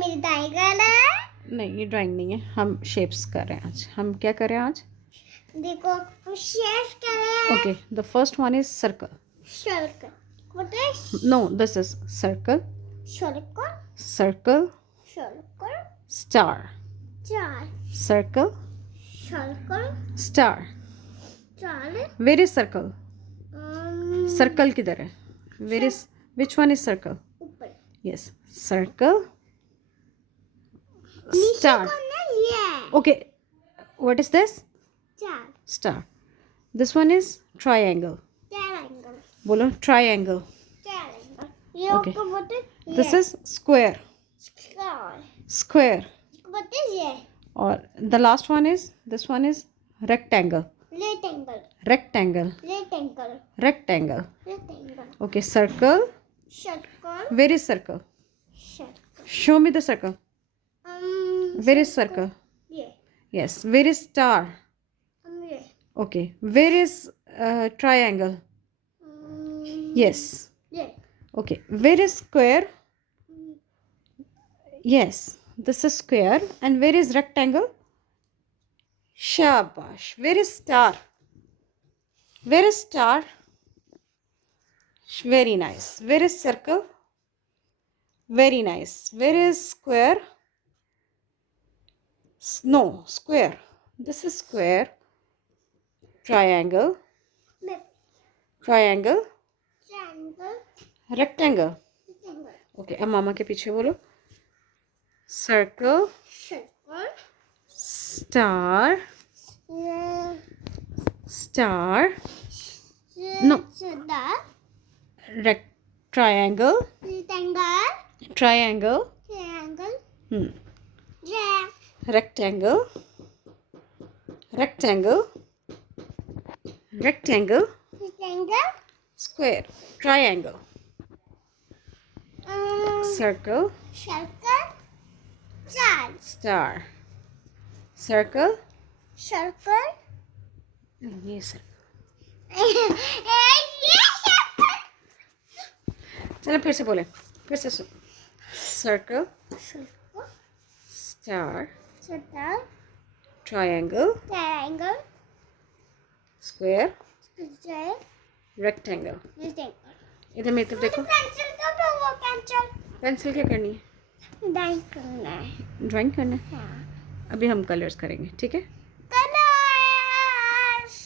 मेरी टाइगर है। नहीं, ये ड्राइंग नहीं है, हम शेप्स कर रहे हैं आज। हम क्या कर रहे हैं आज? देखो हम शेप कर रहे हैं। Okay, the first one is circle. Circle, what is No, this is circle, circle? circle, circle, star, चार, circle, सर्कल, star. चार, Where is circle? Circle किधर है? Where is, which one is circle? ऊपर। Yes, circle, नीचे star. कौन है? ये Okay, what is this? चार, Star. This one is triangle. Triangle, बोलो triangle. ट्रायंगल। ये Okay. आपको बोलते This is square. Square, Square. बोलते ये और the last one is, this one is rectangle. Rectangle, Rectangle. Rectangle, Rectangle. Rectangle, Okay, circle. Circle, Where is circle? Circle. Show me the circle. Where is circle? ये Yes. Where is star? ये Okay. Where is triangle? Yes. ये Okay. Where is square? Yes. This is square. And where is rectangle? Shabash. Where is star? Where is star? Very nice. Where is circle? Very nice. Where is square? No, square. This is square. Triangle. मैं Triangle. Triangle, Rectangle. Rectangle, Okay, अब मामा के पीछे बोलो. Circle. Circle, Star. Star. No. सदा, Triangle. Rectangle, Triangle. Triangle, Hmm. Rectangle. Rectangle. Rectangle. Rectangle, Square. Triangle. Circle. Circle, चार, Star. Circle. Circle, ये circle. ये circle, चलो फिर से बोले. फिर से सुन. Circle. Circle, Star. सदा, Triangle. Triangle, Square. Square, Rectangle. Rectangle. इधर मेरी तरफ देखो. पेंसिल का तो वो पेंसिल पेंसिल क्या करनी है? डाइंग करना है। ड्राइंग करना है. हाँ। अभी हम कलर्स करेंगे, ठीक है?